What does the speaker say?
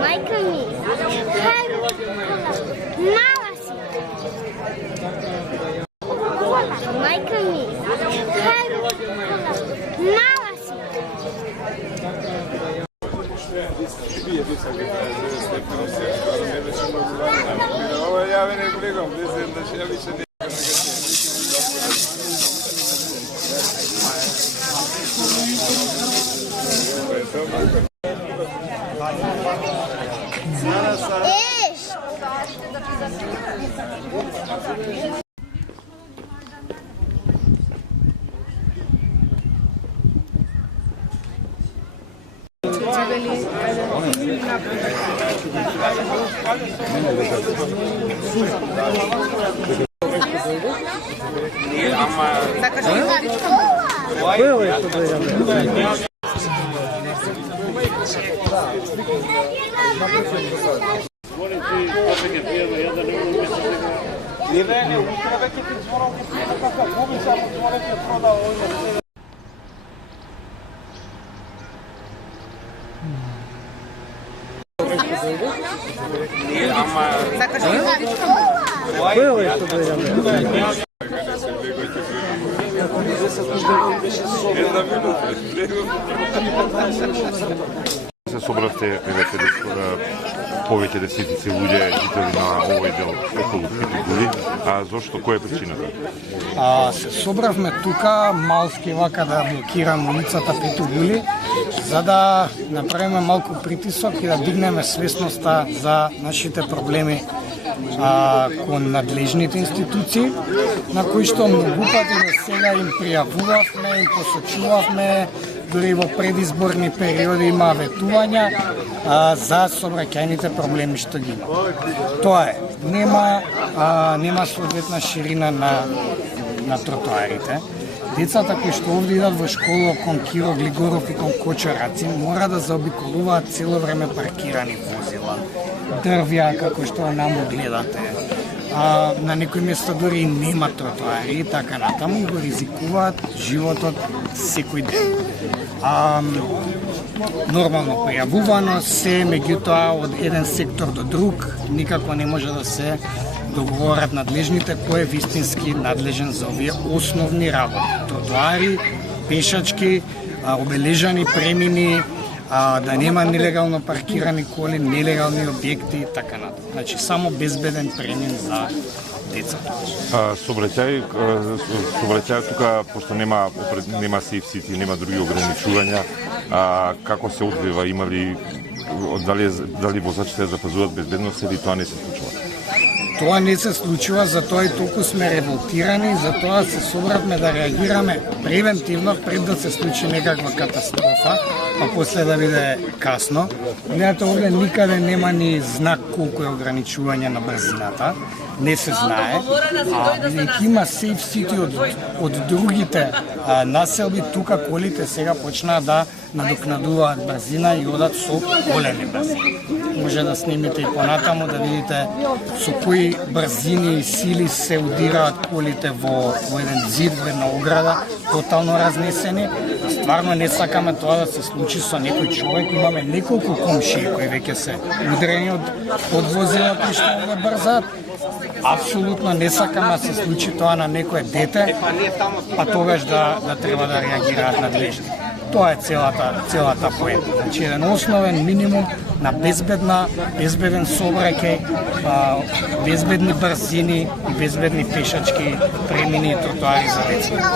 Майка ми, мала си. Майка ми, мала си. Ja ben ik blik om, dus dat je iets niet. Се собравте повеќе десетици луѓе жители на овој дел околу Питогули, а зошто, која е причината? Се собравме тука малски вака да блокираме улицата Питогули, за да направиме малку притисок и да дигнеме свесноста за нашите проблеми кон надлежните институции, на кои што многу пати до сега им пријавувавме, им посочувавме, дури во предизборни периоди има ветувања за сообраќајните проблеми што ги има. Тоа е, нема соодветна ширина на тротоарите. Децата кои што овде идат во школа кон Киро Глигоров и кон Кочараци мора да заобиколуваат цело време паркирани возила, дрвја како што намо гледате. На некои места дури нема тротоари и така натаму и го ризикуваат животот секој ден. Нормално пријавувано се, меѓутоа од еден сектор до друг никако не може да се договорат надлежните кој е вистински надлежен за овие основни работи. Тротоари, пешачки, обележани премини, да нема нелегално паркирани коли, нелегални објекти и така натаму. Значи само безбеден премин за децата. Сообраќај тука, пошто нема safe city, нема други ограничувања, како се одвива, има ли, дали возачите запазуваат безбедност или тоа не се случува? Тоа не се случува, затоа и толку сме револтирани, затоа се собравме да реагираме превентивно пред да се случи некаква катастрофа, а после да биде касно. Гледате, овде никаде нема ни знак колку е ограничување на брзината, не се знае, бидејќи има сейф сити од другите населби, тука колите сега почнаа да надокнадуваат брзина и одат со големи брзини. Може да снимите и понатаму да видите со кои брзини и сили се удираат колите во еден зид, во една ограда, тотално разнесени. Стварно не сакаме тоа да се случи со некој човек. Имаме неколку комшии кои веќе се удрени од возила кои што не брзаат. Апсолутно не сакаме да се случи тоа на некое дете, па тогаш да треба да реагираат надлежни. Тоа е целата поента. Значи еден основен минимум на безбеден сообраќај, безбедни брзини и безбедни пешачки премини и тротоари за деца.